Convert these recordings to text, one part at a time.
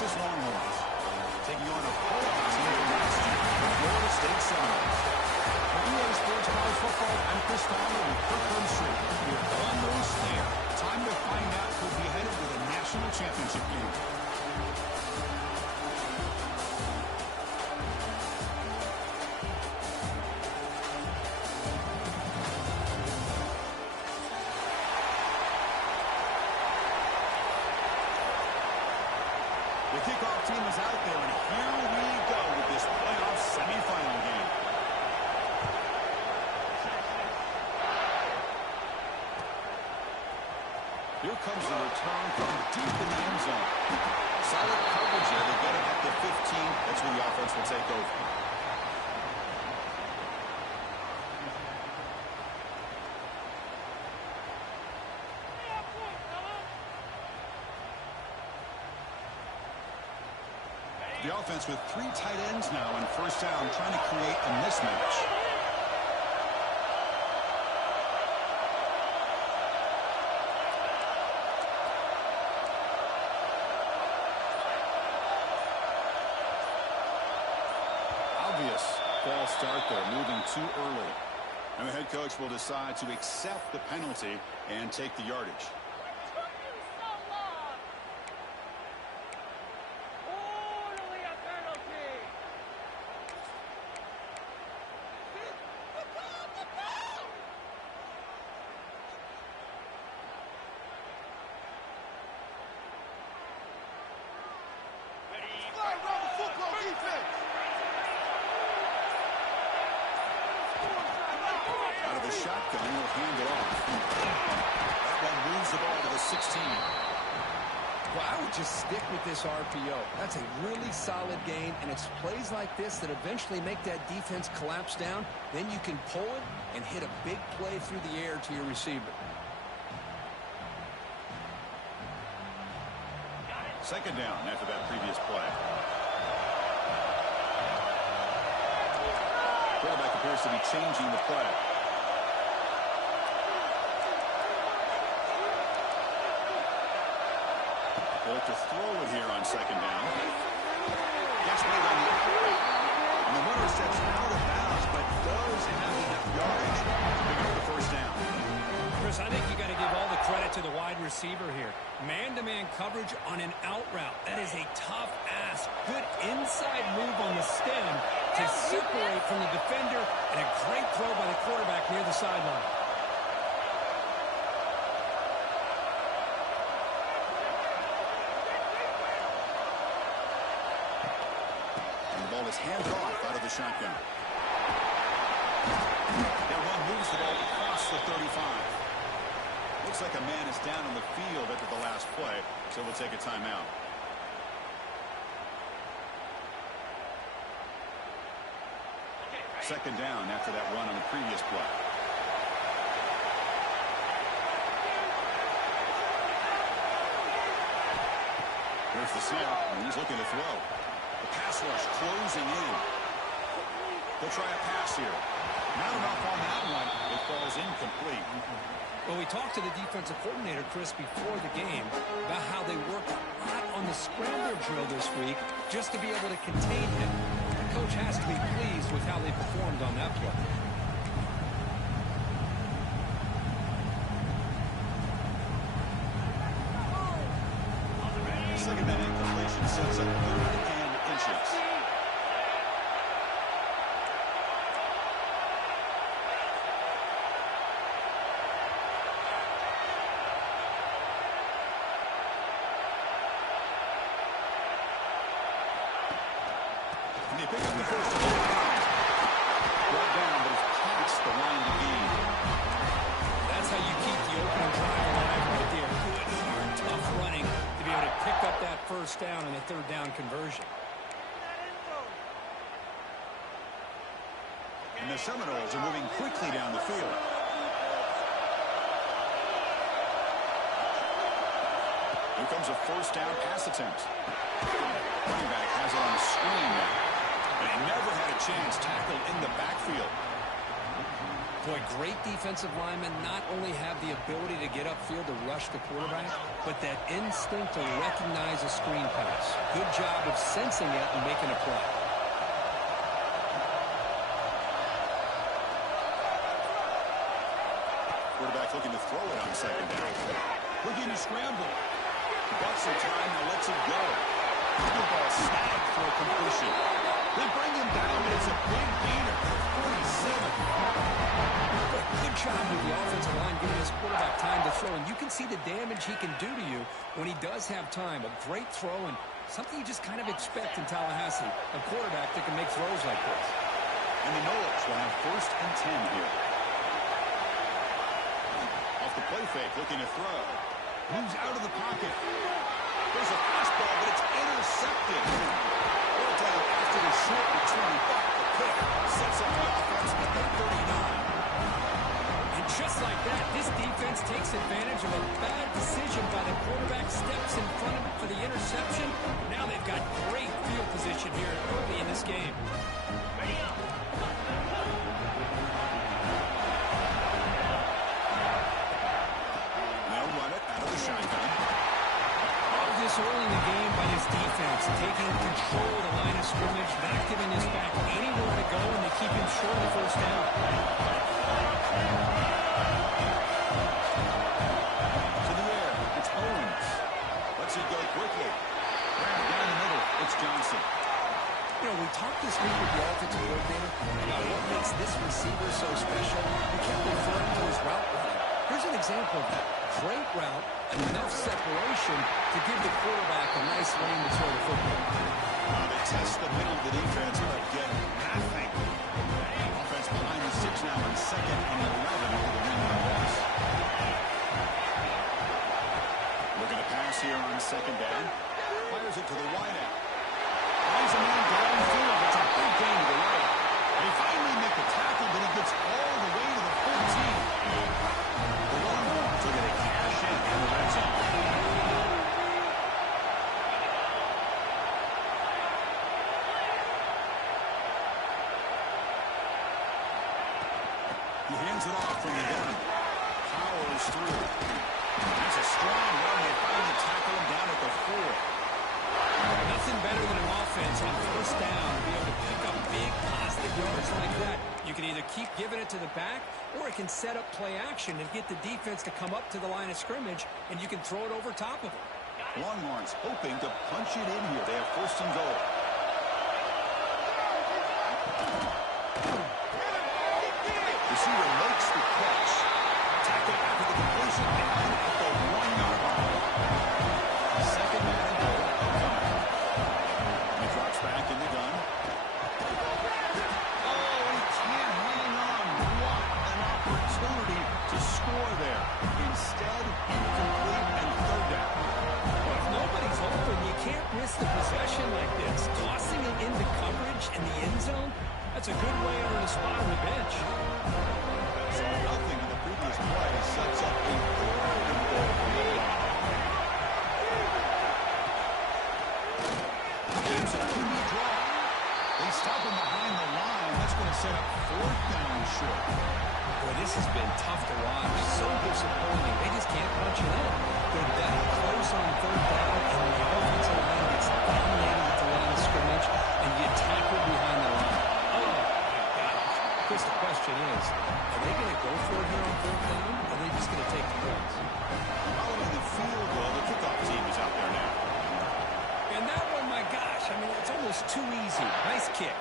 Texas Longhorns, taking on a playoff team from last year, the Florida State Seminoles. For EA Sports College Football, I'm Chris Fowler with Kirk Herbstreit. We're almost there. Time to find out who'll be headed to the national championship game. The kickoff team is out there, and here we go with this playoff semifinal game. Here comes the return from deep in the end zone. Solid coverage there. They get it at the 15. That's when the offense will take over. The offense with 3 tight ends now on first down, trying to create a mismatch. Obvious false start there, moving too early. And the head coach will decide to accept the penalty and take the yardage. Out of the shotgun, he'll hand it off. That one moves the ball to the 16. Well, I would just stick with this RPO. That's a really solid game, and it's plays like this that eventually make that defense collapse down. Then you can pull it and hit a big play through the air to your receiver. Second down after that previous play. Quarterback appears to be changing the play. They'll look to throw it here on second down. Gets made on the outright. And the runner steps out of bounds, but does have enough yardage to pick up the first down. Chris, I think you got to give all the credit to the wide receiver here. Man-to-man coverage on an out route. That is a tough ask. Good inside move on the stem to separate from the defender, and a great throw by the quarterback near the sideline. And the ball is handed off out of the shotgun. That one moves the ball across the 35. Looks like a man is down on the field after the last play, so we'll take a timeout. Second down after that run on the previous play. Here's the snap, and he's looking to throw. The pass rush closing in. He'll try a pass here. Not enough on that one. It falls incomplete. Well, we talked to the defensive coordinator, Chris, before the game about how they worked a lot on the scrambler drill this week just to be able to contain him. The coach has to be pleased with how they performed on that play. Second down incompletion sets up 3rd and inches. They pick up the first and 5. Brought down, but it's past the line to gain. That's how you keep the opening drive alive right there. Good, hard, tough running to be able to pick up that first down and the 3rd down conversion. And the Seminoles are moving quickly down the field. Here comes a first down pass attempt. Running back has it on the screen now. And he never had a chance, tackled in the backfield. Boy, great defensive linemen not only have the ability to get upfield to rush the quarterback, but that instinct to recognize a screen pass. Good job of sensing it and making a play. Quarterback looking to throw it on second down. Looking to scramble. Got some time, now lets it go. The ball snagged for a completion. They bring him down, but it's a big gainer for 47. Good job with the offensive line giving his quarterback time to throw, and you can see the damage he can do to you when he does have time. A great throw and something you just kind of expect in Tallahassee, a quarterback that can make throws like this. And the Noles will have 1st and 10 here. Off the play fake, looking to throw. Moves out of the pocket. There's a fastball, but it's intercepted. Ball down after the short return. The pick sets up the offense at the 39. And just like that, this defense takes advantage of a bad decision by the quarterback, steps in front of it for the interception. Now they've got great field position here early in this game. They'll run it out of the shotgun. All this early in the game by this defense, taking control of the line of scrimmage, not giving this back anywhere to go, and they keep him short of the first down. To the air, it's Owens. Lets it go quickly. Down the middle, it's Johnson. You know, we talked this week with the offensive coordinator about what makes this receiver so special. We kept referring to his route running. Here's an example of that. Great route, enough separation to give the quarterback a nice lane to throw the football. They test the middle of the defense, but get nothing. Offense behind the 6 now on 2nd and 11 for the win loss. Looking to pass here on 2nd down. Fires it to the wideout. Finds a man downfield. It's a big gain to the right. They finally make the tackle, but he gets all the way to the 14. The Longhorns are going to cash in the red zone. He hands it off from the gun. Powers through. That's a strong run. They finally tackle him down at the 4. Nothing better than an offense on first down to be able to pick up big positive yards like that. You can either keep giving it to the back, or it can set up play action and get the defense to come up to the line of scrimmage, and you can throw it over top of it. Longhorns hoping to punch it in here. They have 1st and goal. Receiver makes the catch. Tackle after the completion down at the 1-yard line. 2nd man and goal. He drops back in the gun. Oh, he can't hang on. What an opportunity to score there. Instead, incomplete and 3rd down. Well, if nobody's open, you can't risk the possession like this. Tossing it into coverage in the end zone, that's a good way to earn a spot on the bench. So nothing in the previous play sets up a 3rd and goal. Gives a QB draw. They stop him behind the line. That's going to set up 4th down short. Boy, this has been tough to watch. So disappointing. They just can't punch it in. They're that close on 3rd down, and the offensive line gets dominated at the line of scrimmage, and you get tackled behind the line. Oh, my gosh. Chris, the question is, are they going to go for it here on 3rd down, or are they just going to take the points? Following the field goal, the kickoff team is out there now. And that one, my gosh, I mean, it's almost too easy. Nice kick.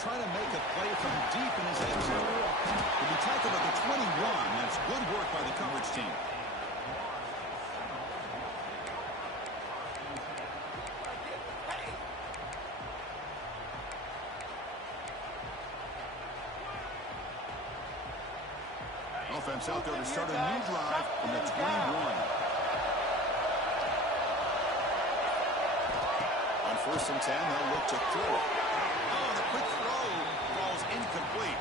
Trying to make a play from deep in his end zone. He'll be tackled at the 21. That's good work by the coverage team. Offense out there to start a new drive from the 21. On 1st and 10, they'll look to throw it. Oh, the quick throw falls incomplete.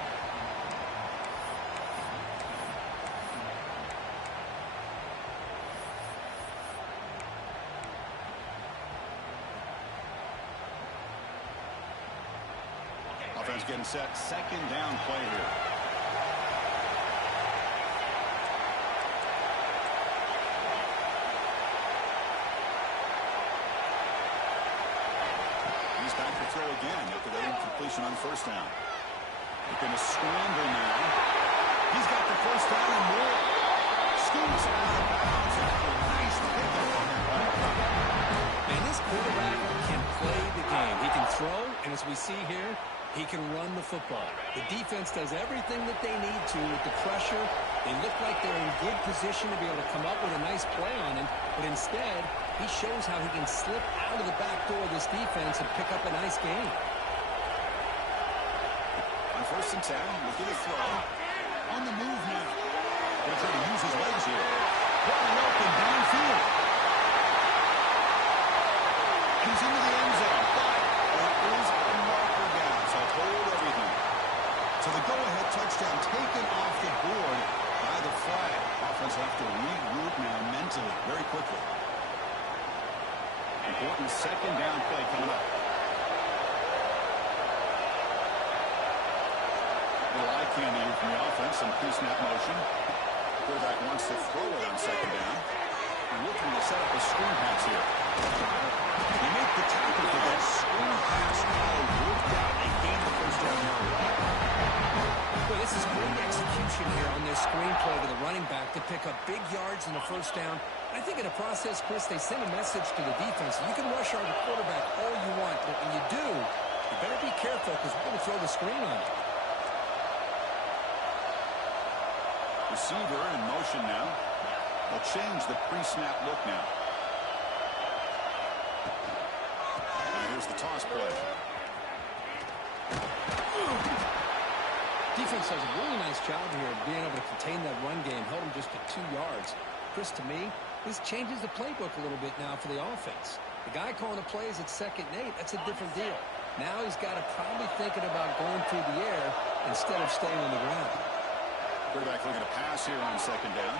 Browns getting set. Second down play here. He's back to throw again after that incompletion on first down. They're going to scramble now. He's got the first down and more. Scoots out of bounds after a nice pickup on that play. And this quarterback can play the game. He can throw, and as we see here, he can run the football. The defense does everything that they need to with the pressure. They look like they're in good position to be able to come up with a nice play on him, but instead, he shows how he can slip out of the back door of this defense and pick up a nice gain. On first and 10, looking to throw. On the move now. Going to try to use his legs here. Wide open downfield. He's into the end zone, but there is a marker down, so hold everything. So the go-ahead touchdown taken off the board by the flag. Offense will have to regroup now mentally very quickly. Important second down play coming up. Little eye candy here from the offense, some pre-snap motion. Quarterback wants to throw it on second down. They're looking to set up a screen pass here. They make the tackle for that screen pass. All worked out. They gain the first down yard. Well, this is great execution here on this screen play to the running back to pick up big yards in the first down. I think in the process, Chris, they send a message to the defense. You can rush our quarterback all you want, but when you do, you better be careful because we're going to throw the screen on you. Receiver in motion now. They'll change the pre-snap look now. And here's the toss play. Defense does a really nice job here of being able to contain that run game, held him just to 2 yards. Chris, to me, this changes the playbook a little bit now for the offense. The guy calling the plays at 2nd and 8, that's a different deal. Now he's got to probably thinking about going through the air instead of staying on the ground. Quarterback looking to pass here on second down.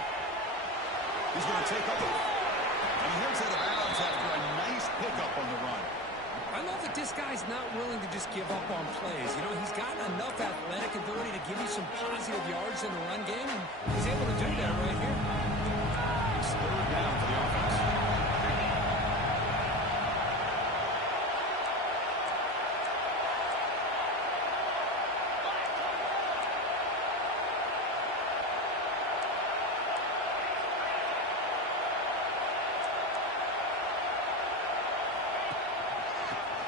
He's going to take off. And he heads out of bounds after a nice pickup on the run. I love that this guy's not willing to just give up on plays. You know, he's got enough athletic ability to give you some positive yards in the run game, and he's able to do that right here. It's third down for the offense.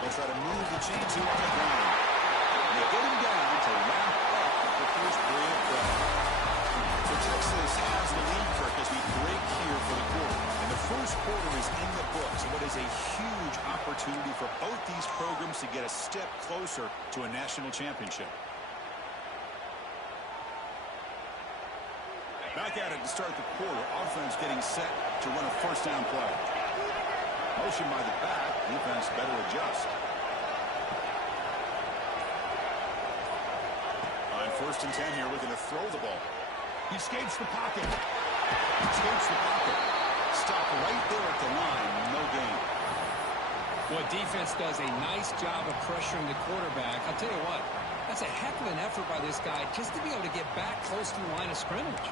They'll try to move the chains here on the ground. And they get him down to wrap up the first period of play. So Texas has the lead, Kirk, as we break here for the quarter. And the first quarter is in the books. What is a huge opportunity for both these programs to get a step closer to a national championship. Back at it to start the quarter. Offense getting set to run a first down play. Motion by the back. Defense better adjust. On first and 10 here, looking to throw the ball. He escapes the pocket. Escapes the pocket. Stop right there at the line. No gain. Boy, defense does a nice job of pressuring the quarterback. I'll tell you what, that's a heck of an effort by this guy just to be able to get back close to the line of scrimmage.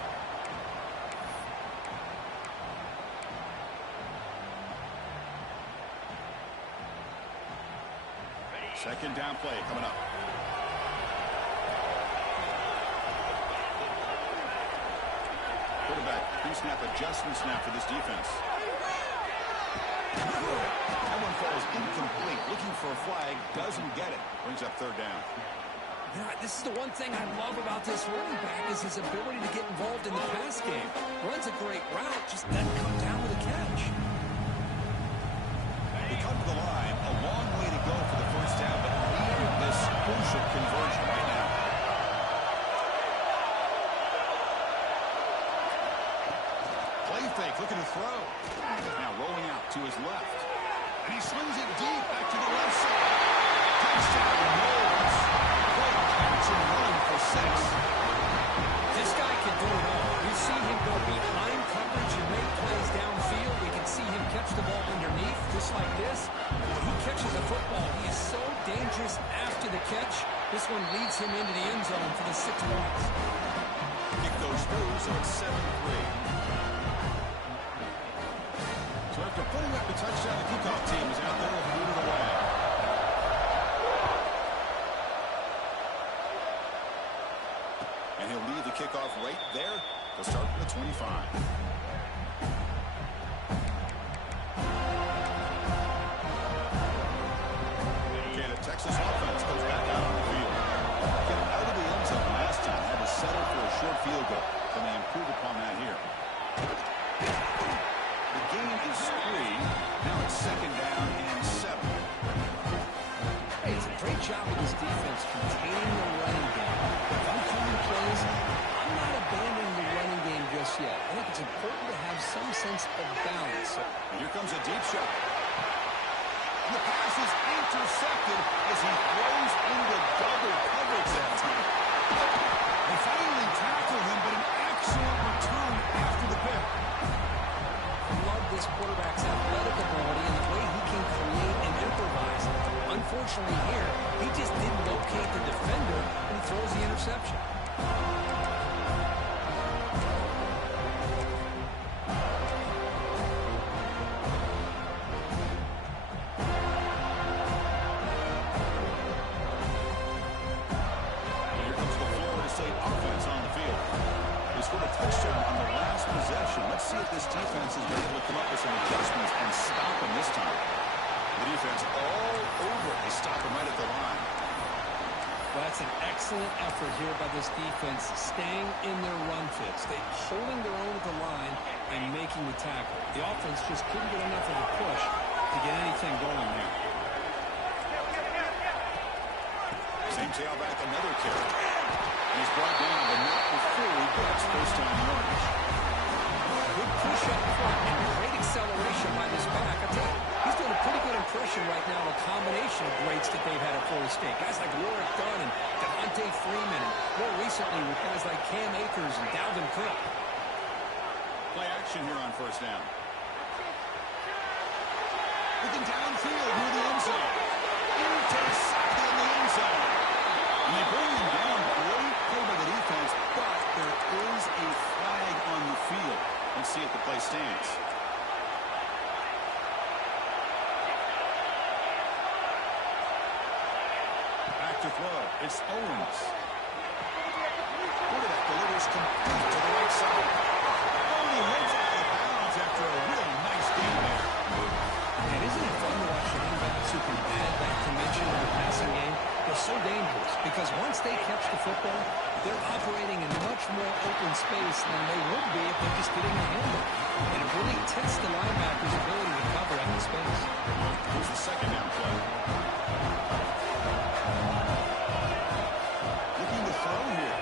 Second down play coming up. Quarterback pre-snap adjustment snap for this defense. That one falls incomplete. Looking for a flag. Doesn't get it. Brings up third down. Yeah, this is the one thing I love about this running back is his ability to get involved in the pass game. Runs a great route, just doesn't come down with a catch. They come to the line. A long way to go for the first down, but needing this crucial conversion right now. Play fake, looking to throw. Now rolling out to his left. And he swings it deep back to the left side. Touchdown, Knowles. Great catch and run for 6. This guy can do it all. We've seen him go behind coverage and make plays downfield. We can see him catch the ball underneath, just like this. When he catches a football, he is so dangerous after the catch. This one leads him into the end zone for the 6 points. Kick goes through, so it's 7-3. So after putting up the touchdown, the kickoff team is out there to move it away. And he'll lead the kickoff right there. He'll start from the 25. Texas offense goes back out on the field. Get out of the end zone last time. Had to settle for a short field goal. Can they improve upon that here? The gain is 3. Now it's 2nd down and 7. Hey, it's a great job of this defense containing the running game. If I'm calling plays, I'm not abandoning the running game just yet. I think it's important to have some sense of balance. And here comes a deep shot. The pass is intercepted as he throws into double coverage that time. They finally tackle him, but an excellent return after the pick. I love this quarterback's athletic ability and the way he can create and improvise. Unfortunately here, he just didn't locate the defender and he throws the interception. Touchdown on the last possession. Let's see if this defense is able to come up with some adjustments and stop him this time. The defense all over. They stop him right at the line. Well, that's an excellent effort here by this defense, staying in their run fits. They holding their own at the line and making the tackle. The offense just couldn't get enough of a push to get anything going there. Same tailback, another carry. He's brought down, but not before he gets first down yardage. Good push up front and great acceleration by this back. I tell you, he's doing a pretty good impression right now of a combination of greats that they've had at Florida State. Guys like Warrick Dunn and Devontae Freeman, and more recently with guys like Cam Akers and Dalvin Cook. Play action here on first down. Looking downfield near the end zone. Intercepted in the end zone. And they bring him down. Great play by the defense, but there is a flag on the field. Let's see if the play stands. Back to throw. It's Owens. Quarterback delivers complete to the right side. Oh, he heads out of bounds after a real nice game there. And isn't it fun to watch running backs who can add that dimension in the passing game? They're so dangerous because once they catch the football, they're operating in much more open space than they would be if they just didn't handle it. And it really tests the linebacker's ability to cover empty space. Here's the second down play. Looking to throw here.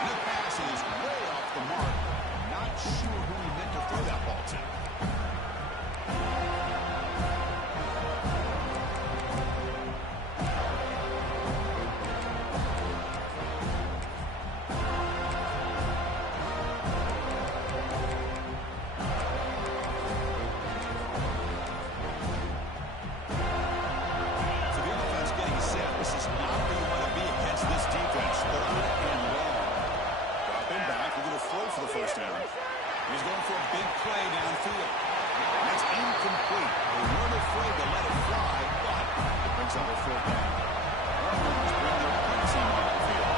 And the pass is way off the mark. Not sure who he meant to throw that ball to. First down. He's going for a big play downfield. That's incomplete. They weren't afraid to let it fly, but it brings up a 4th down. Orange bring their own team on the field.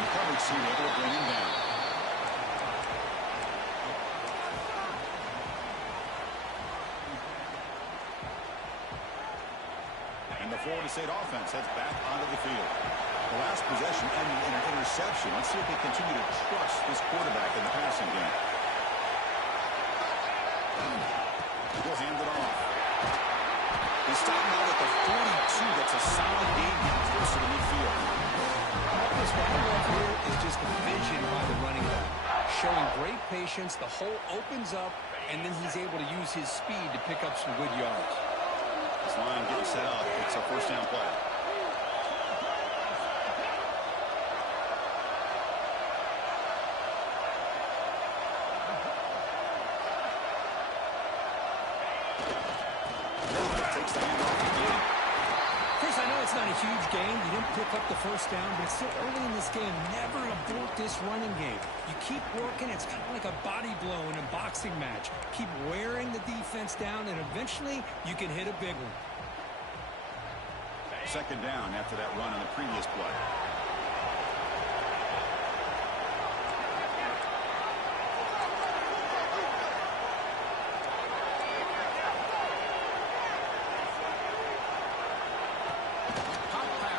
The coverage team able to bring him down. And the Florida State offense heads back onto the field. The last possession ended in an interception. Let's see if they continue to trust this quarterback in the passing game. He'll hand it off. He's starting out at the 42. That's a solid gain here close to the midfield. This running here is just a vision by the running back. Showing great patience. The hole opens up, and then he's able to use his speed to pick up some good yards. This line getting set up. It's a first down play. huge gain. You didn't pick up the first down, but it's still early in this game. Never abort this running game. You keep working. It's kind of like a body blow in a boxing match. Keep wearing the defense down, and eventually you can hit a big one. Second down after that run on the previous play.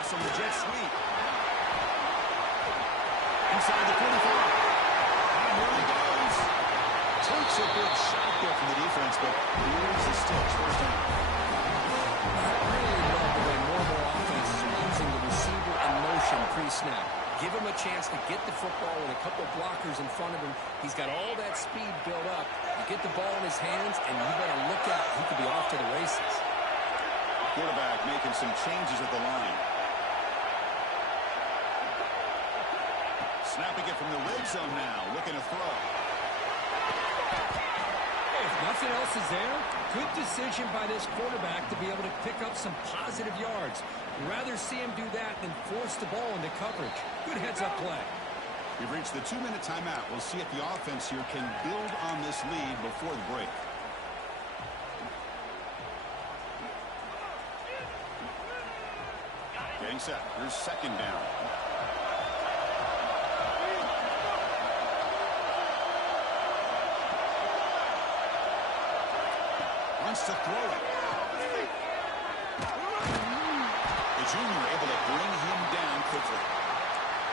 On the jet sweep. Inside the 45. And here he goes. Takes a big shot there from the defense, but here's the sticks. First down. I really love the way normal offense is using the receiver in motion pre-snap. Give him a chance to get the football with a couple blockers in front of him. He's got all that speed built up. You get the ball in his hands, and you better look out. He could be off to the races. Quarterback making some changes at the line. Snapping it from the red zone now, looking to throw. If nothing else is there, good decision by this quarterback to be able to pick up some positive yards. Rather see him do that than force the ball into coverage. Good heads-up play. We've reached the 2-minute timeout. We'll see if the offense here can build on this lead before the break. Getting set. Here's second down. Wants to throw it. The junior able to bring him down quickly.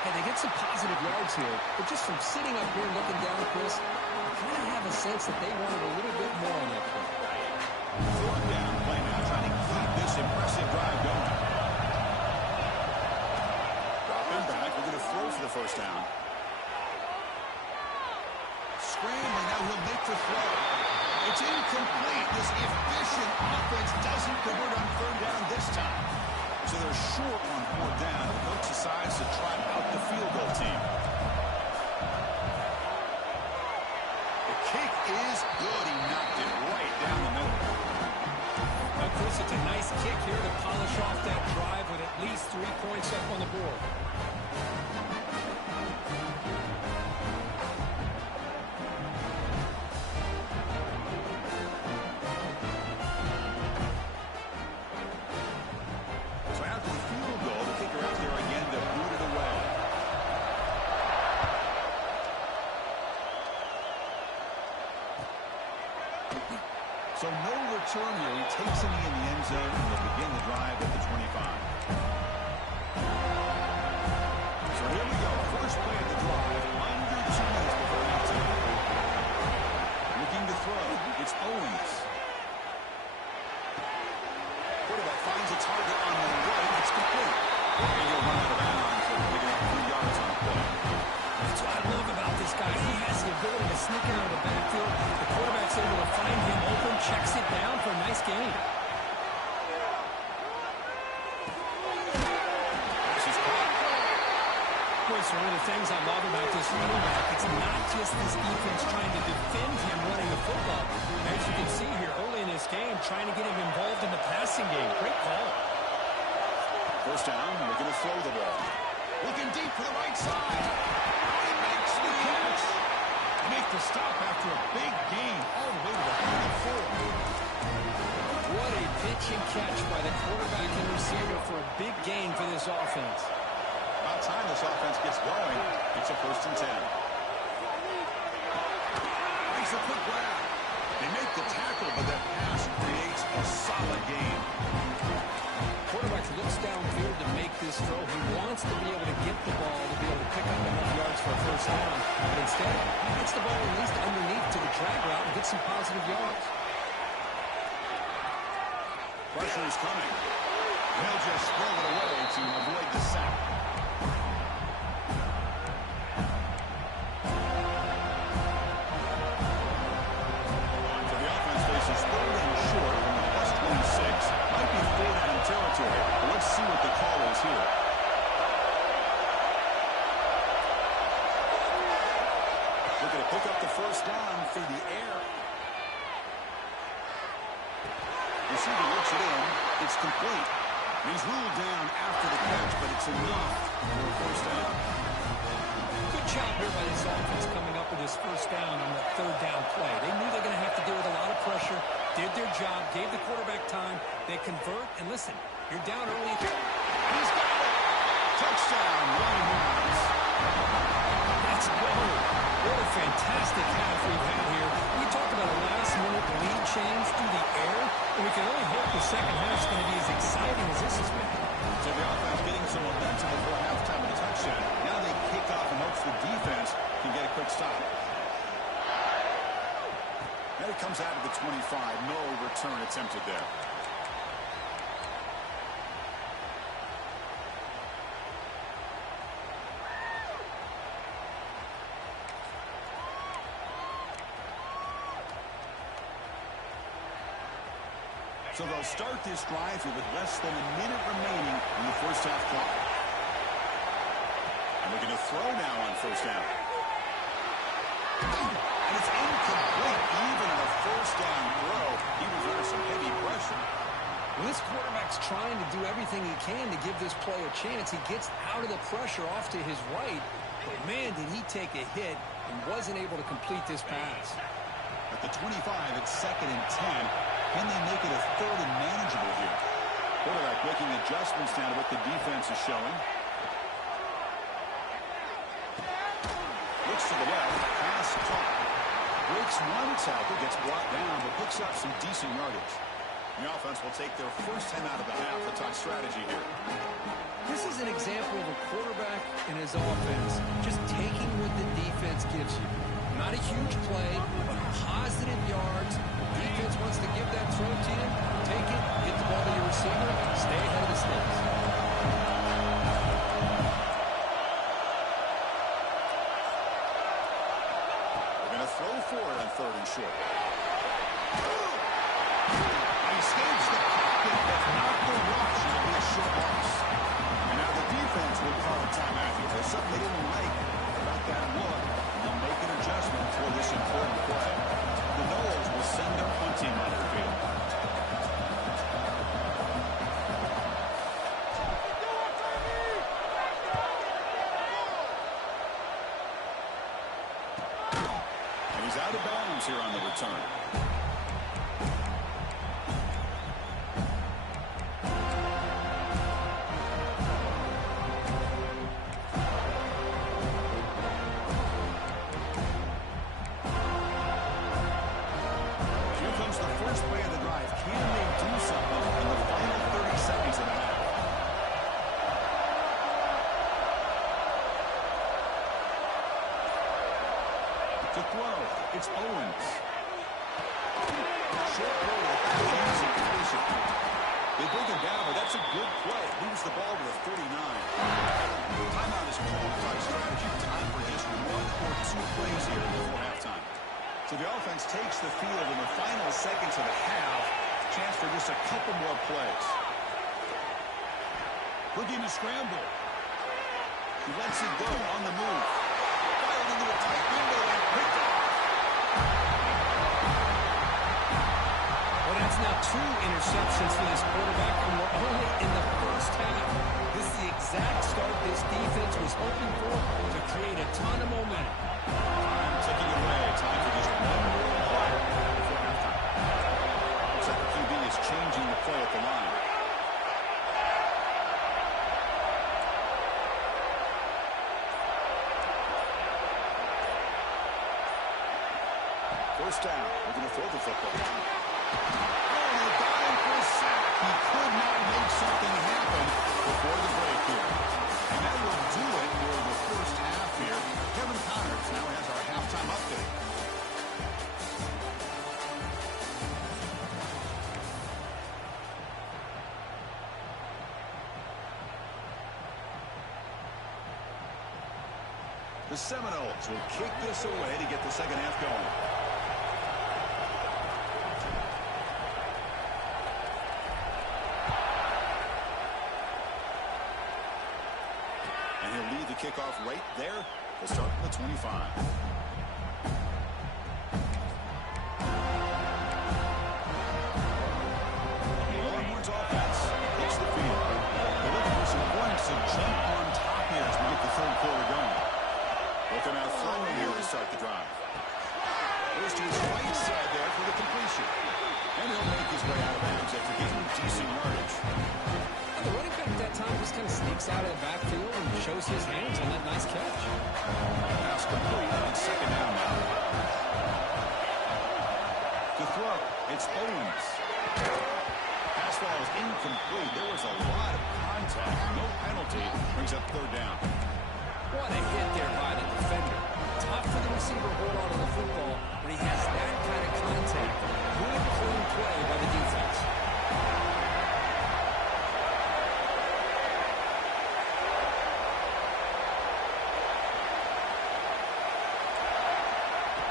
Hey, they get some positive yards here, but just from sitting up here and looking down, Chris, I kind of have a sense that they wanted a little bit more on that play. Fourth down play now, trying to keep this impressive drive going. Dropping back, we're going to throw for the first down. Scrambling, now he'll make the throw. It's incomplete. This efficient offense doesn't convert on third down this time. So they're short on fourth down. The coach decides to try out the field goal team. The kick is good. He knocked it right down the middle. Now, Chris, it's a nice kick here to polish off that drive with at least 3 points up on the board. So no return here. He takes it in the end zone and will begin the drive at the 25. So here we go. First play of the drive. Under 2 minutes before halftime. Looking to throw. It's Owens. Quarterback finds a target on the right. It's complete. And he'll run out of bounds for picking up 3 yards on the play. That's what I love about this guy. He has the ability to sneak out of the backfield. The quarterback's able to find him open, checks it down for a nice gain. This is caught. Chris, one of the things I love about this running back, it's not just this defense trying to defend him running the football. As you can see here early in this game, trying to get him involved in the passing game. Great call. First down, looking to throw the ball. Looking deep for the right side. He makes the catch. Make the stop after a big gain all the way to the 34. What a pitch and catch by the quarterback and receiver for a big gain for this offense. About time this offense gets going. It's a 1st and 10. Makes a quick grab. They make the tackle, but that pass creates a solid gain. Quarterback looks downfield to make this throw. He wants to be able to get the ball to be able to pick up enough yards for a first down. But instead, he gets the ball at least underneath to the drag route and get some positive yards. Pressure is coming. They'll just throw it away to avoid the sack. So the offense faces 3rd and short from the plus 26. Might be 4th down territory, but let's see what the call is here. Looking to pick up the first down through the air. Receiver works it in. It's complete. He's ruled down after the catch, but it's enough for a first down. Good job here by this offense coming up with this first down on the third down play. They knew they're going to have to deal with a lot of pressure, did their job, gave the quarterback time. They convert, and listen, you're down early. He's got it. Touchdown, Ryan Reynolds. Let's go. What a fantastic half we've had here. We talk about a last-minute lead change through the air, and we can only hope the second half is going to be as exciting as this has been. So the offense getting some momentum before halftime with a touchdown. Now they kick off and hopes the defense can get a quick stop. And it comes out of the 25. No return attempted there. So they'll start this drive here with less than a minute remaining in the first half clock. And looking to throw now on first down. And it's incomplete even on a first down throw. He was under some heavy pressure. When this quarterback's trying to do everything he can to give this play a chance, he gets out of the pressure off to his right. But man, did he take a hit and wasn't able to complete this pass. At the 25, it's 2nd and 10. Can they make it a third and manageable here? Quarterback making adjustments now to what the defense is showing. Looks to the left. Pass caught. Breaks one tackle, gets brought down, but picks up some decent yardage. The offense will take their first 10 out of the half. A tough strategy here. This is an example of a quarterback and his offense just taking what the defense gives you. Not a huge play, but positive yards. Defense wants to give that throw to you. Take it, get the ball to your receiver, stay ahead of the sticks. They're going to throw for it on 3rd and short. He escapes the pocket, but not the rush. It'll be a short loss. And now the defense will call a timeout here. There's something they didn't like about that look. They'll make an adjustment for this important play. The Noles will send their punt team on the field. And he's out of bounds here on the return. To throw, it's Owens. Short roll, easy completion. They bring him down, but that's a good play. Moves the ball to the 39. Timeout is called. Clock strategy. Time for just 1 or 2 plays here before halftime. So the offense takes the field in the final seconds of the half. Chance for just a couple more plays. Looking to scramble. He lets it go on the move. Fired into a tight window and picked off. Well, that's now 2 interceptions for this quarterback, and we're only in the first half. This is the exact start this defense was hoping for to create a ton of momentum. Time ticking away. Time for just 1 more play before halftime. Looks like the QB is changing the play at the line. First down. We're going to throw the football. Oh, a dive for a sack. He could not make something happen before the break here. And that will do it for the first half here. Kevin Connors now has our halftime update. The Seminoles will kick this away to get the second half going. And he'll lead the kickoff right there to start the 25. The Longhorns offense hits the field. time just kind of sneaks out of the backfield and shows his hands on that nice catch. Pass complete on second down now. To throw, it's Owens. Pass ball is incomplete. There was a lot of contact. No penalty. Brings up third down. What a hit there by the defender. Tough for the receiver to hold on to the football, but he has that kind of contact. Good, clean play by the defense.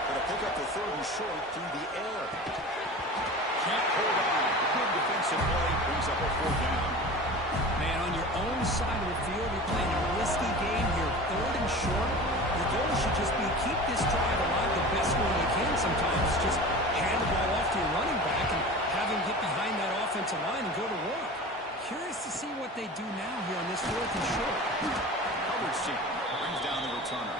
Gonna pick up the third and short through the air. Can't hold on. Good defensive play brings up a fourth down. Man, on your own side of the field, you're playing a risky game here. Third and short. Your goal should just be keep this drive alive the best way you can sometimes. Just hand the ball off to your running back and have him get behind that offensive line and go to work. Curious to see what they do now here on this fourth and short. Coverage team brings down the returner.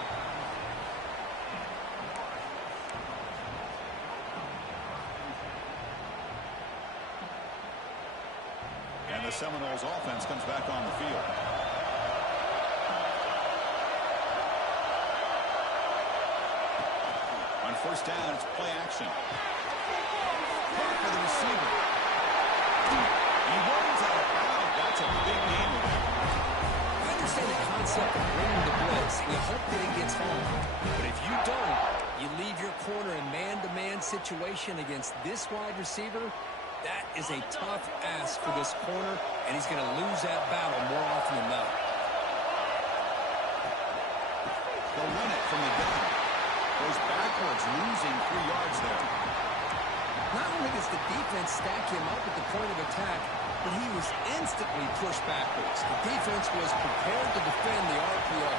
And the Seminoles offense comes back on the field. On first down, it's play action. Caught for the receiver. He runs out of bounds. That's a big gain with him. I understand the concept of running the blitz, and you hope that it gets home. But if you don't, you leave your corner in man-to-man situation against this wide receiver. That is a tough ask for this corner, and he's going to lose that battle more often than not. They'll run it from the gun. Goes backwards, losing 3 yards there. Not only does the defense stack him up at the point of attack, but he was instantly pushed backwards. The defense was prepared to defend the RPO.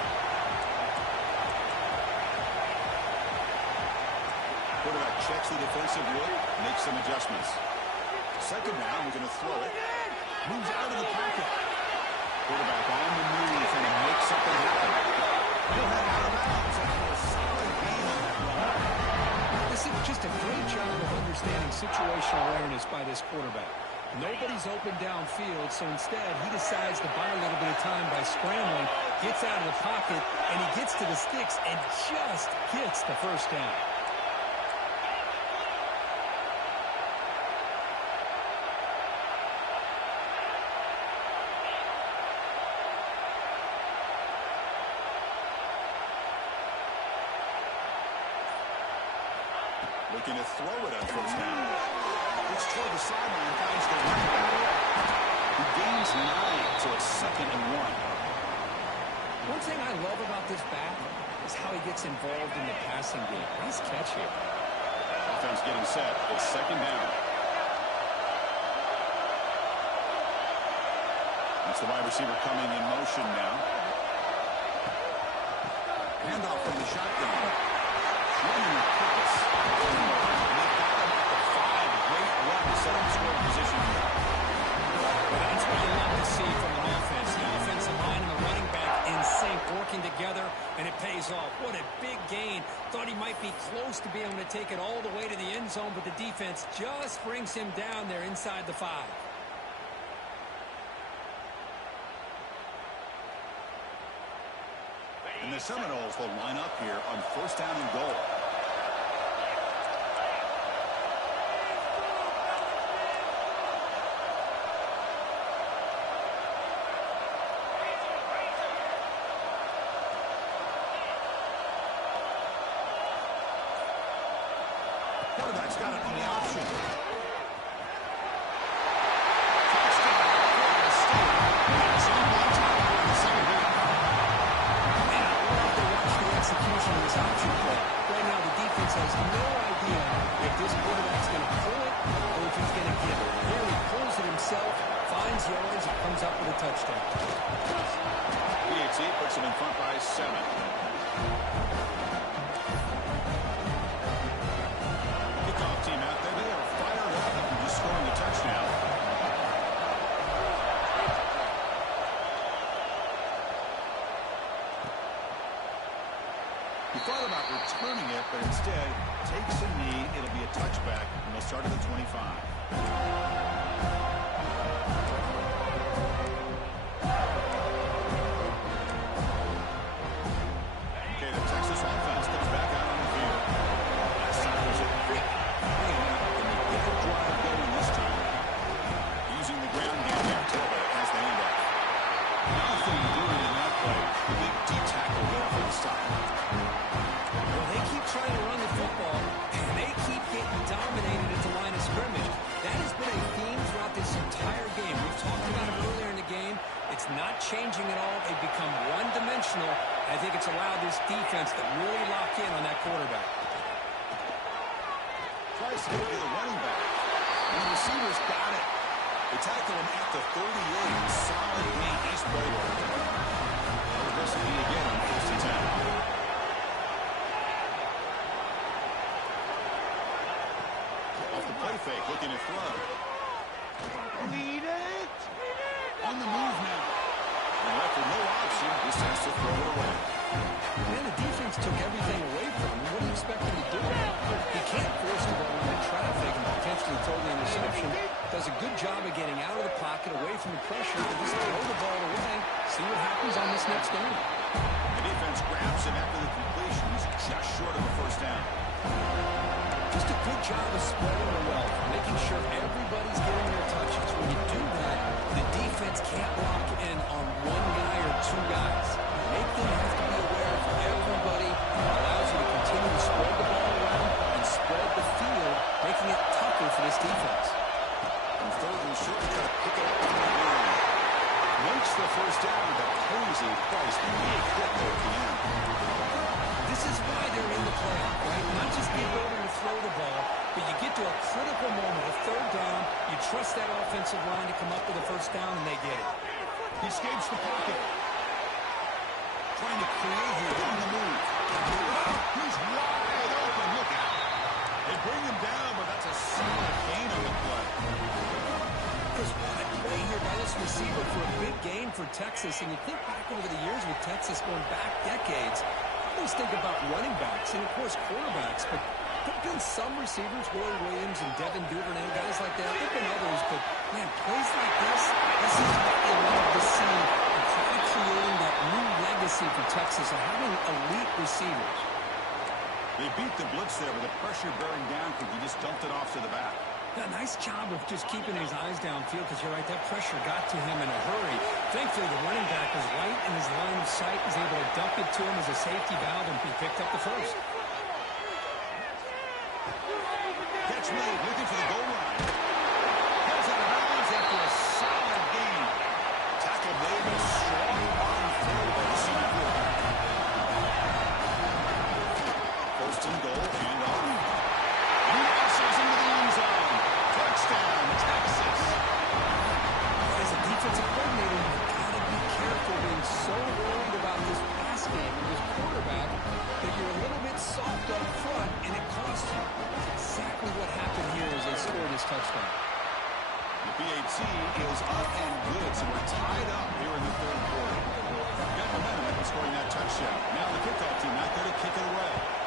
Quarterback checks the defensive look, makes some adjustments. Second down, we're going to throw it. Moves out of the pocket. Quarterback on the move and makes something happen. He'll head out of bounds after a solid gain on that run. This is just a great job of understanding situational awareness by this quarterback. Nobody's open downfield, so instead he decides to buy a little bit of time by scrambling, gets out of the pocket, and he gets to the sticks and just gets the first down. Looking to throw it on first down. Looks toward the sideline, finds the running back. He gains 9, so it's 2nd and 1. One thing I love about this back is how he gets involved in the passing game. Nice catch here. Offense getting set. It's 2nd down. That's the wide receiver coming in motion now. Handoff from the shotgun. Running with purpose. And they've got him at the 5. Great run to set up scoring position here. Well, that's what you love to see from an offense. The offensive line and the running back in sync, working together, and it pays off. What a big gain. Thought he might be close to being able to take it all the way to the end zone, but the defense just brings him down there inside the 5. And the Seminoles will line up here on first down and goal. Quarterback's got it on the option. Touchdown, Florida State. It's on one time in the second half. Man, I love to watch the execution of this option play. Right now, the defense has no idea if this quarterback's going to pull it or if he's going to give it. Here he pulls it himself, finds yards, and comes up with a touchdown. PAT puts them in front by 7. Kickoff team out there, they are fired up after just scoring a touchdown. He thought about returning it, but instead takes a knee. It'll be a touchback, and they'll start at the 25. game. We've talked about it earlier in the game. It's not changing at all. They've become one-dimensional. I think it's allowed this defense to really lock in on that quarterback. Tries to get the running back. And the receivers got it. They tackle him at the 38. Solid gain. Nice play work. There's this will be again on first and 10. Off the play fake, looking to throw. Lead it. On the move now. And left with no option, just has to throw it away. Man, the defense took everything away from him. What do you expect him to do? He can't force the ball into traffic and potentially throw the interception. Does a good job of getting out of the pocket, away from the pressure, and just throw the ball away. See what happens on this next down. The defense grabs him after the completion. He's just short of a first down. Just a good job of spreading the wealth, making sure everybody's getting their touches. When you do that, the defense can't lock in on one guy or two guys. Make them have to be aware of everybody. It allows you to continue to spread the ball around and spread the field, making it tougher for this defense. And third and short, try to pick it up on the line. Once the first down, the closing price may hit there at the end. This is why they're in the playoff, right? Not just get over to throw the ball, but you get to a critical moment, a third down, you trust that offensive line to come up with a first down, and they get it. He escapes the pocket. Trying to create here on the move. He's wide open. Look out. They bring him down, but that's a solid gain on the play. Chris, what a play here by this receiver for a big gain for Texas. And you think back over the years with Texas going back decades, I always think about running backs and, of course, quarterbacks. But there have been some receivers, Roy Williams and Devin Duvernay, guys like that. There have been others, but, man, plays like this is what you love to see. And kind of creating that new legacy for Texas of having elite receivers. They beat the blitz there with the pressure bearing down because he just dumped it off to the back. Yeah, nice job of just keeping his eyes downfield because you're right, that pressure got to him in a hurry. Thankfully, the running back was right in his line of sight, was able to dump it to him as a safety valve, and he picked up the first. Catch made, looking for the goal line. Heads out of bounds after a solid gain. Tackle made, a strong arm throw by the senior quarterback. First and goal, hand off. He passes into the end zone. Touchdown, Texas. As a defensive coordinator, you've got to be careful being so worried about this pass game and this quarterback that you're a little bit soft up front, and it costs you. That's exactly what happened here as they scored this touchdown. The BAT is up and good, so we're tied up here in the third quarter. Got momentum after scoring that touchdown. Now the kickoff team not there to kick it away.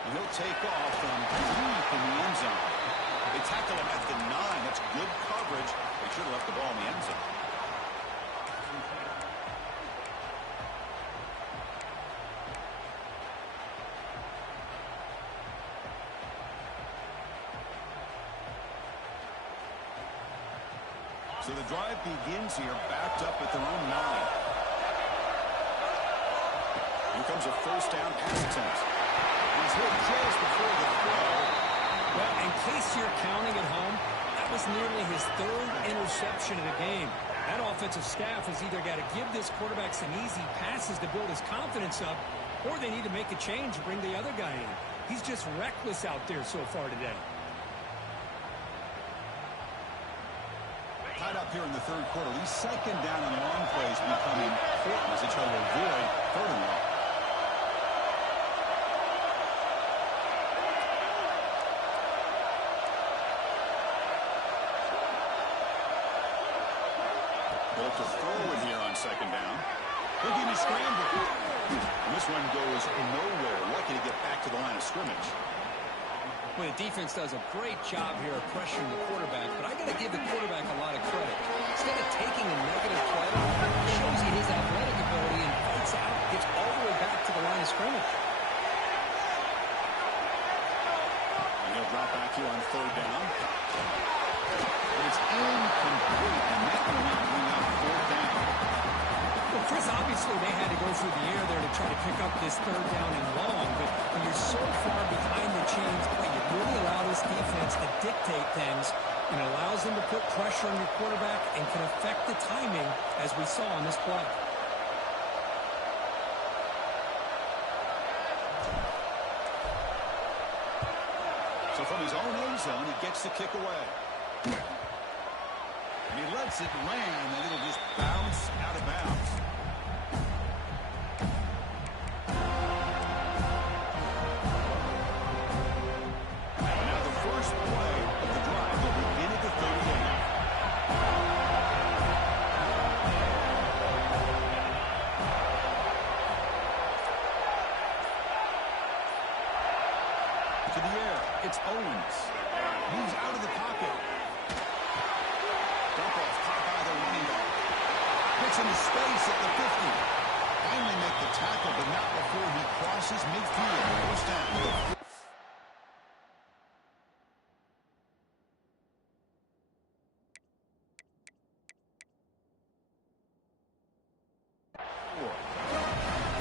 And he'll take off from deep in the end zone. They tackle him at the 9. That's good coverage. They should have left the ball in the end zone. So the drive begins here, backed up at their own 9. Here comes a first down pass attempt. He's hit just before the throw. Well, in case you're counting at home, that was nearly his third interception of the game. That offensive staff has either got to give this quarterback some easy passes to build his confidence up, or they need to make a change and bring the other guy in. He's just reckless out there so far today. Tied up here in the third quarter. These second down and long plays become important as they try to avoid third and long. Bolt to throw in here on second down. Looking to scramble. And this one goes nowhere. Lucky to get back to the line of scrimmage. Well, the defense does a great job here of pressuring the quarterback, but I got to give the quarterback a lot of credit. Instead of taking a negative play, he shows you his athletic ability and fights out, gets all the way back to the line of scrimmage. And he'll drop back here on third down. But it's incomplete, and that will not bring up fourth down. Well, Chris, obviously they had to go through the air there to try to pick up this third down and long, but when you're so far behind the chains, boy, you really allow this defense to dictate things, and it allows them to put pressure on your quarterback and can affect the timing, as we saw on this play. So from his own end zone, he gets the kick away. And he lets it land, and it'll just bounce out of bounds. And now the first play of the drive will begin at the 38. To the air, it's Owens. Moves out of the pocket. Dump off caught by the running back. Gets into space at the 50. Finally make the tackle, but not before he crosses midfield. First down.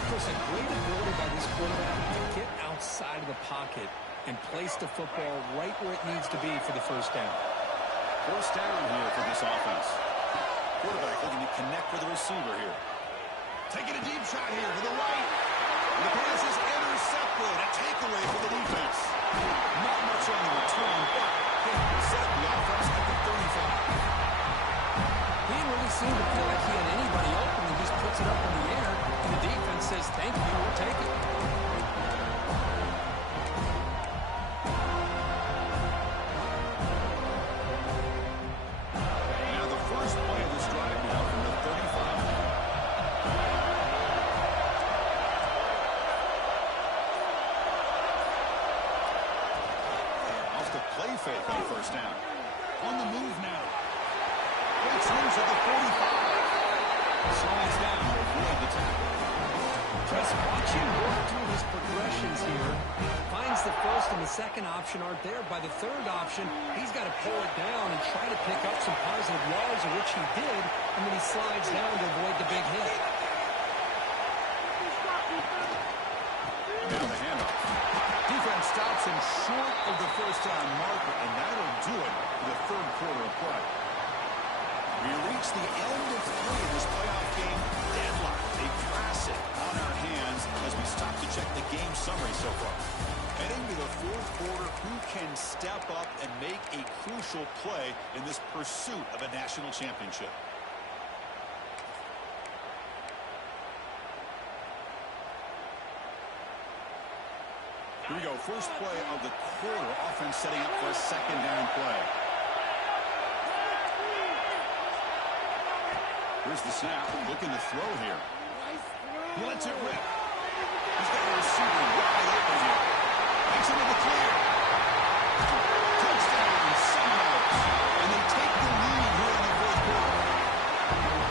Chris, a great ability by this quarterback to get outside of the pocket and place the football right where it needs to be for the first down. First down here for this offense. Quarterback looking to connect with the receiver here. Taking a deep shot here to the right. And the pass is intercepted. A takeaway for the defense. Not much on the return, but they set the offense at the 35. He didn't really seem to feel like he had anybody open and just puts it up in the air, and the defense says, thank you, we'll take it. Now the first play of this drive now from the 35. Off the play fake on first down. On the move now. Breaks loose at the 45. Slides down to avoid the tackle. Chris, watch him work through his progressions here. Finds the first and the second option aren't there. By the third option, he's got to pull it down and try to pick up some positive yards, of which he did, and then he slides down to avoid the big hit. And now the handoff. Defense stops him short of the first down marker, and that'll do it for the third quarter of play. We reach the end of play in this playoff game. Deadlocked, a classic on our hands as we stop to check the game summary so far. Heading to the fourth quarter, who can step up and make a crucial play in this pursuit of a national championship? Here we go, first play of the quarter. Offense setting up for a second down play. Here's the snap, looking to throw here. He lets it rip. He's got a receiver wide open here. Makes it into the clear. Touchdown, Seminoles. And they take the lead here in the fourth quarter.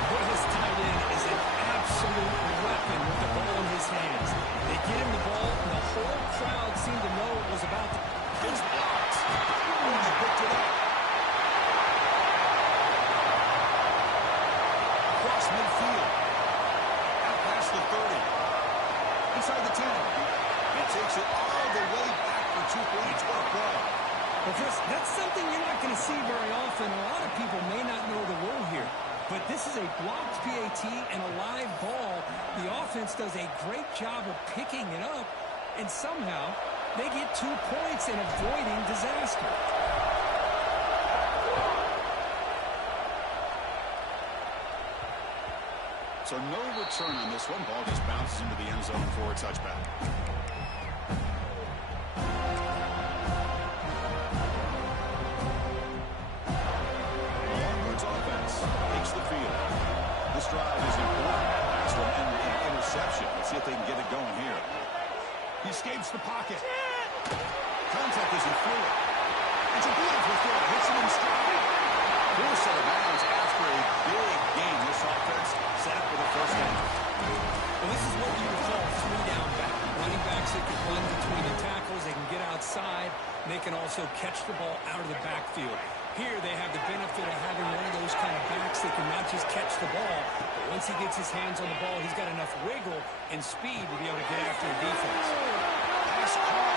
Boy, this tight end is an absolute weapon with the ball in his hands. They get him the ball, and the whole crowd seemed to know it was about to. Here's blocked. Oh, he picked it up. Across midfield. Out past the 30. Inside the 10. And takes it all the way back for 2 points. What a play. Well, Chris, that's something you're not going to see very often. A lot of people may not know the rule here. But this is a blocked PAT and a live ball. The offense does a great job of picking it up, and somehow they get 2 points in avoiding disaster. So no return on this one. Ball just bounces into the end zone for a touchback. Longwood's offense takes the field. This drive is important. Last one ended in interception. Let's see if they can get it going here. He escapes the pocket. Contact isn't fluid. It's a beautiful throw. Hits him in stride. Poor set of bounds after a big game. This offense set up with a first down. Well, this is what you would call 3-down back. Running backs that can run between the tackles. They can get outside. And they can also catch the ball out of the backfield. Here they have the benefit of having one of those kind of backs that can not just catch the ball, but once he gets his hands on the ball, he's got enough wiggle and speed to be able to get after the defense. Pass Nice call.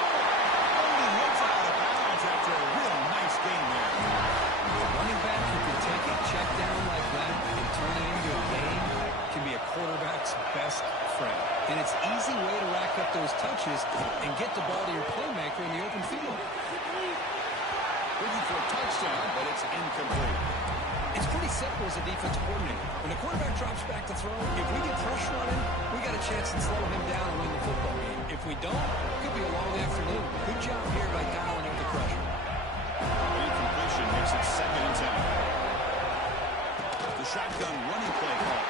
Only hits out of bounds after a real nice gain there. A running back who can take a check down like that and turn it into a gain can be a quarterback's best friend. And it's an easy way to rack up those touches and get the ball to your playmaker in the open field. Looking for a touchdown, but it's incomplete. It's pretty simple as a defensive coordinator. When the quarterback drops back to throw, if we get pressure on him, we got a chance to slow him down and win the football game. If we don't, it could be a long afternoon. Good job here by dialing up the pressure. Incompletion makes it 2nd and 10. The shotgun running play call.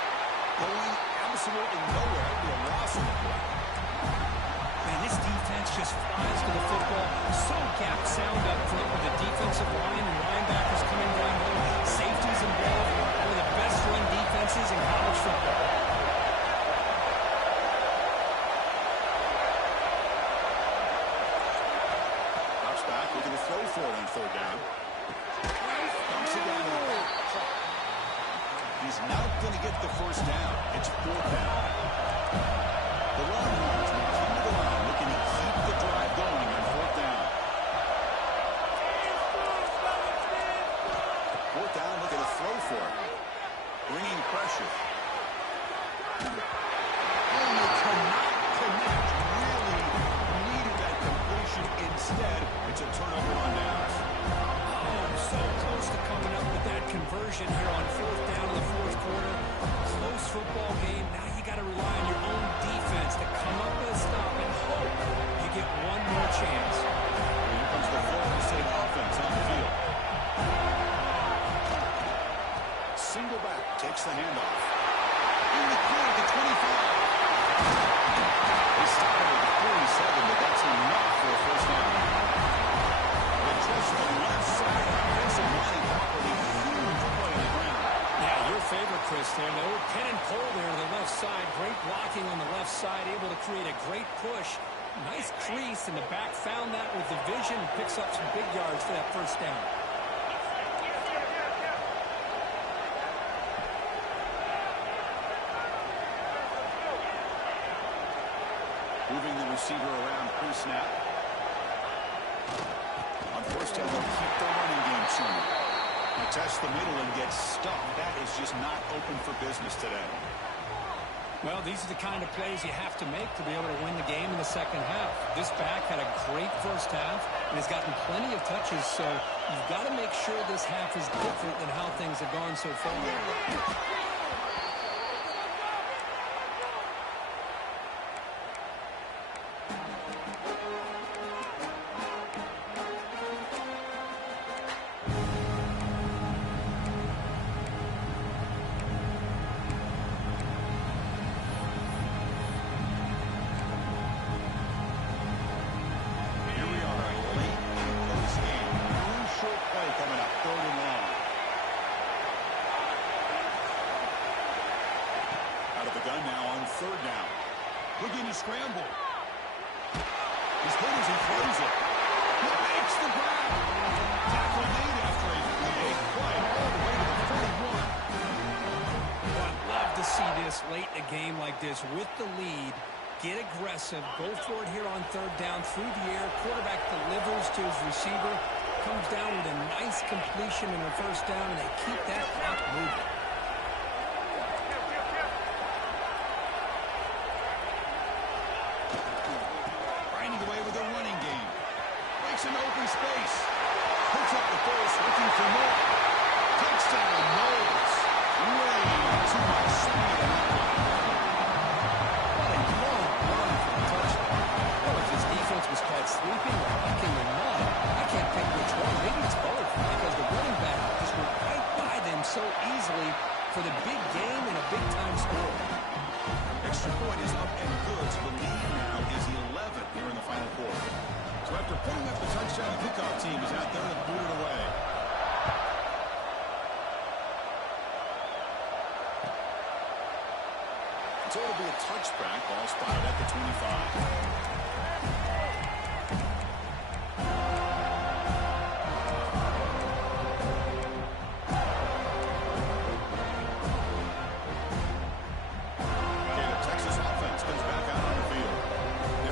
Going absolutely nowhere. The loss of the play. Man, this defense just flies to the football. So gap sound up front with the defensive line and linebackers coming down low. Safeties involved. One of the best run defenses in college football. Drops back, looking to throw for it on 3rd down. Dumps it down to the back. He's not going to get the 1st down. It's 4th down. The Longhorns will come to the line, looking to keep the drive going on 4th down. 4th down, looking to throw for it. Bringing pressure. Only cannot connect. Really needed that completion. Instead, it's a turnover on downs. Oh, so close to coming up with that conversion here on 4th down in the 4th quarter. Close football game. Now you got to rely on your own defense to come up with a stop and hope you get one more chance. Here comes the Florida State offense on the field. Single back takes the handoff. In the clear at the 25. They started at the 47, but that's enough for a 1st down. They trust the left side offensive line properly. Huge play on the ground. Yeah, your favorite, Chris, there. The old pin and pull there on the left side. Great blocking on the left side, able to create a great push. Nice crease, and the back found that with the vision. Picks up some big yards for that 1st down. Moving the receiver around pre-snap. On 1st down, they'll keep the running game turning. They test the middle and get stuck. That is just not open for business today. Well, these are the kind of plays you have to make to be able to win the game in the 2nd half. This back had a great 1st half and has gotten plenty of touches, so you've got to make sure this half is different than how things have gone so far. Scramble. He's hit as he throws it. He makes the grab. Tackle made after a big play all the way to the 41. Well, I'd love to see this late in a game like this with the lead. Get aggressive. Go for it here on 3rd down through the air. Quarterback delivers to his receiver. Comes down with a nice completion in the 1st down, and they keep that clock moving. An open space. Picks up the first, looking for more. Touchdown, Knowles. Way too much speed on that one. What a long run for a touchdown. Well, if his defense was caught sleeping or hacking or not, I can't pick which one. Maybe it's both, because the running back just went right by them so easily for the big game and a big-time score. Extra point is up and good, so the lead now is 11 here in the final quarter. So after putting up the touchdown, the kickoff team is out there to boot it away. So it'll be a touchback. Ball spotted at the 25.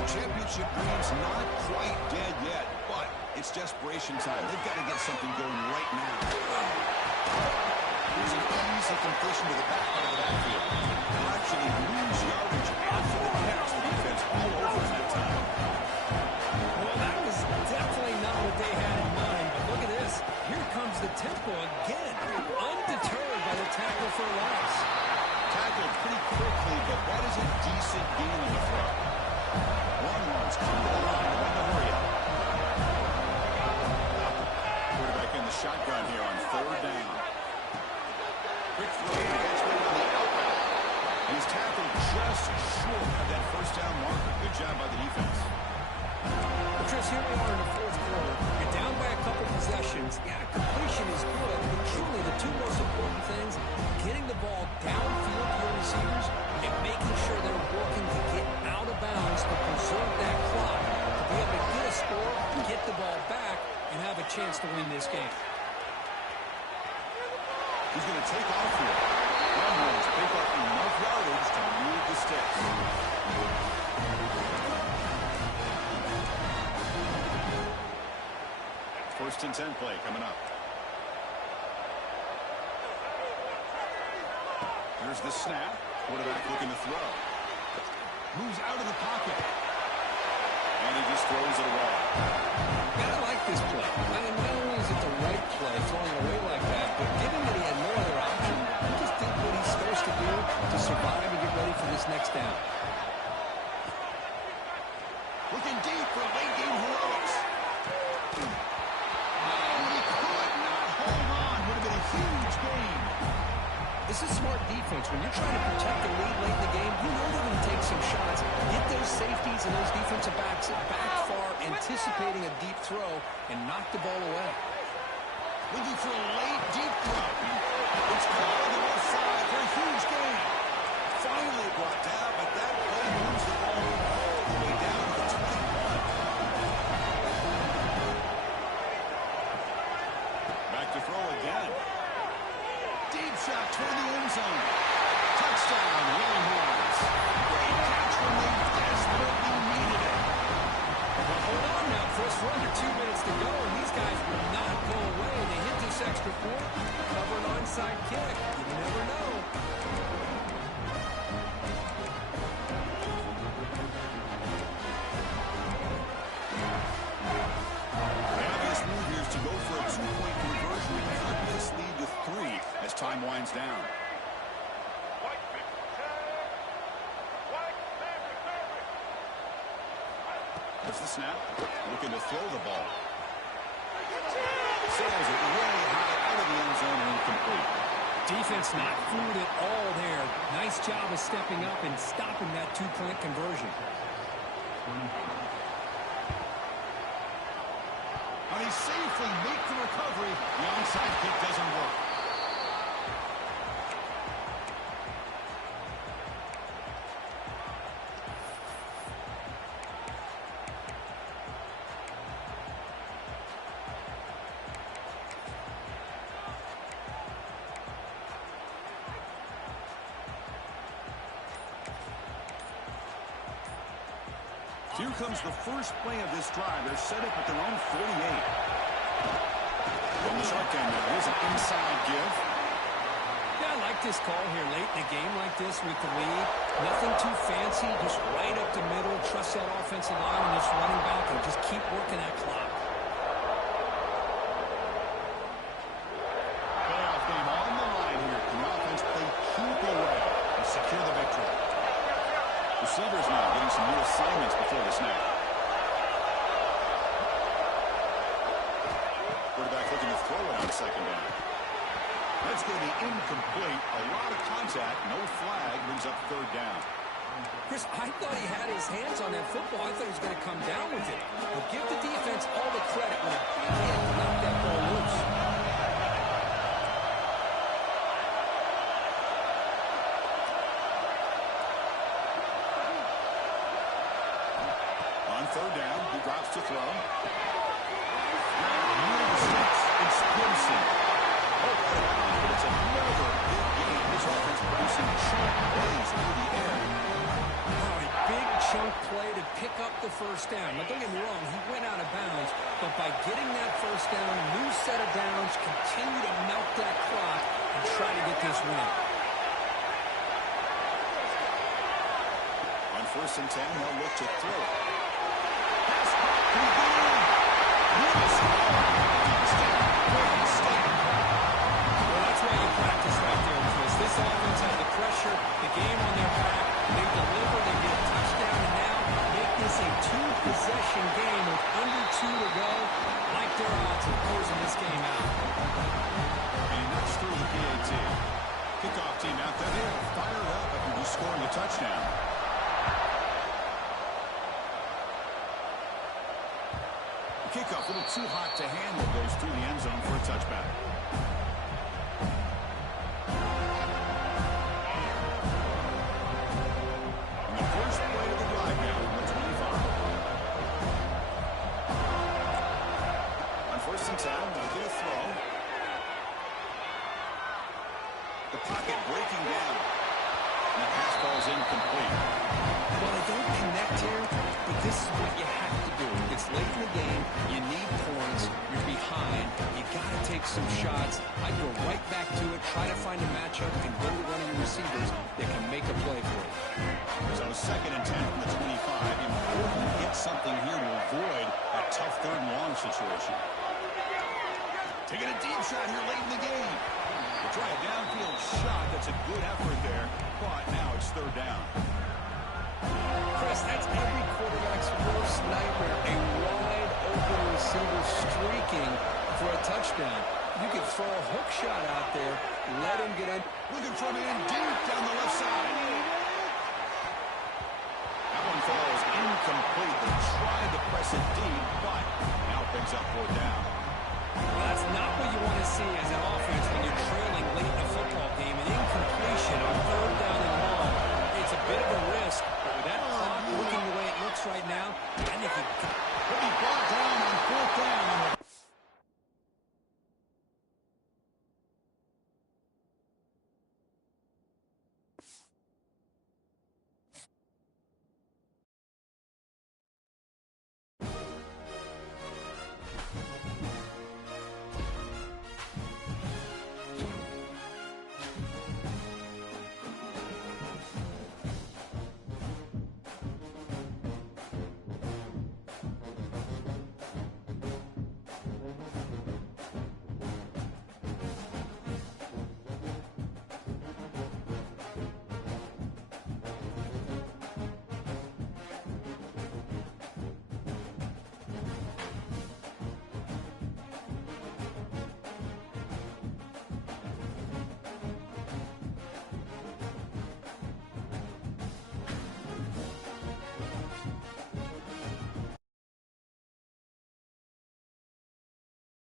Championship dreams not possession time. They've got to get something going right now. Here's an easy completion to the back end of the backfield. They'll actually lose yardage after the catch. The defense all over in that time. Well, that was definitely not what they had in mind. But look at this. Here comes the tempo again. Undeterred by the tackle for a loss. Tackled pretty quickly, but that is a decent gain on the throw. Longhorns come to the line to win the hurry-up. Quarterback in the shotgun here on 3rd down. Quick throw to eventually on the outlet. And he's tackled just short of that 1st down marker. Good job by the defense. Well, Chris, here we are in the 4th quarter. You're down by a couple possessions. Yeah, completion is good, but truly the two most important things, getting the ball downfield to your receivers and making sure they're working to get out of bounds to preserve that clock, to be able to get a score, get the ball back, and have a chance to win this game. He's going to take off here. Longhorns pick up enough yardage to move the sticks. 1st and 10 play coming up. Here's the snap. Quarterback looking to throw. Moves out of the pocket. And he just throws it away. Man, I like this play. I mean, not only is it the right play, throwing it away like that, but given that he had no other option, he just did what he's supposed to do to survive and get ready for this next down. Looking deep for late game heroics. He could not hold on. Would have been a huge gain. This is smart defense. When you're trying to protect the lead late in the game, you know they're going to take some shots, get those safeties and those defensive backs back far, anticipating a deep throw, and knock the ball away. Looking for a late deep throw. It's called on the left side for a huge gain. Finally brought down, but that play moves the ball all the way down to the 21. Back to throw again. Deep shot toward the end zone. Touchdown, Longhorns. Great catch when they desperately needed it. Well, hold on now, Chris. We're under 2 minutes to go, and these guys will not go away. They hit this extra point, cover an onside kick. You never know. The obvious move here is to go for a 2-point conversion and cut this lead to 3 as time winds down. There's the snap. Looking to throw the ball. Sails it way high out of the end zone and incomplete. Defense not fooled at all there. Nice job of stepping up and stopping that 2-point conversion. And he safely make the recovery. The onside kick doesn't work. Here comes the first play of this drive. They're set up at their own 48. From the shotgun now, here's an inside give. Yeah, I like this call here late in a game like this with the lead. Nothing too fancy, just right up the middle. Trust that offensive line and just running back and just keep working that clock. Playoff game on the line here. Can the offense play keep away and secure the victory? Receivers now getting some new assignments before the snap. Quarterback looking to throw it on 2nd down. That's going to be incomplete. A lot of contact. No flag. Brings up 3rd down. Chris, I thought he had his hands on that football. I thought he was going to come down with it. But give the defense all the credit when a big hit to knock that ball loose. On 3rd down, he drops to throw. Explosive. But it's another big game. This offense producing chunk plays through the air. Wow, a big chunk play to pick up the first down. Now, don't get me wrong, he went out of bounds, but by getting that first down, new set of downs, continue to melt that clock and try to get this win. On 1st and 10, they'll look to throw. Well, that's why you practice right there, Chris. This offense has the pressure, the game on their back. They deliver, they get a touchdown, and now make this a 2-possession game with under 2 to go. Like their odds of closing this game out. And that's through the PAT. Kickoff team out there. They are fired up after just scoring a touchdown. Kickoff a little too hot to handle, goes through the end zone for a touchback. And the first play of the drive now on the 25. On 1st and 10, they'll get a throw. The pocket breaking down. And the pass ball is incomplete. Well, they don't connect here, but this is what you have to do. It's late in the game. You need points. You're behind. You got to take some shots. I go right back to it, try to find a matchup, and go to one of your receivers that can make a play for you. So 2nd and 10 from the 25. Important to get something here to avoid a tough 3rd and long situation. Taking a deep shot here late in the game. We'll try a downfield shot. That's a good effort there, but now it's 3rd down. Chris, that's every quarterback's worst nightmare. A wide open receiver streaking for a touchdown. You could throw a hook shot out there, let him get in. Looking from in deep down the left side. That one falls incomplete. They tried to press it deep, but now picks up 4th down. Well, that's not what you want to see as an offense when you're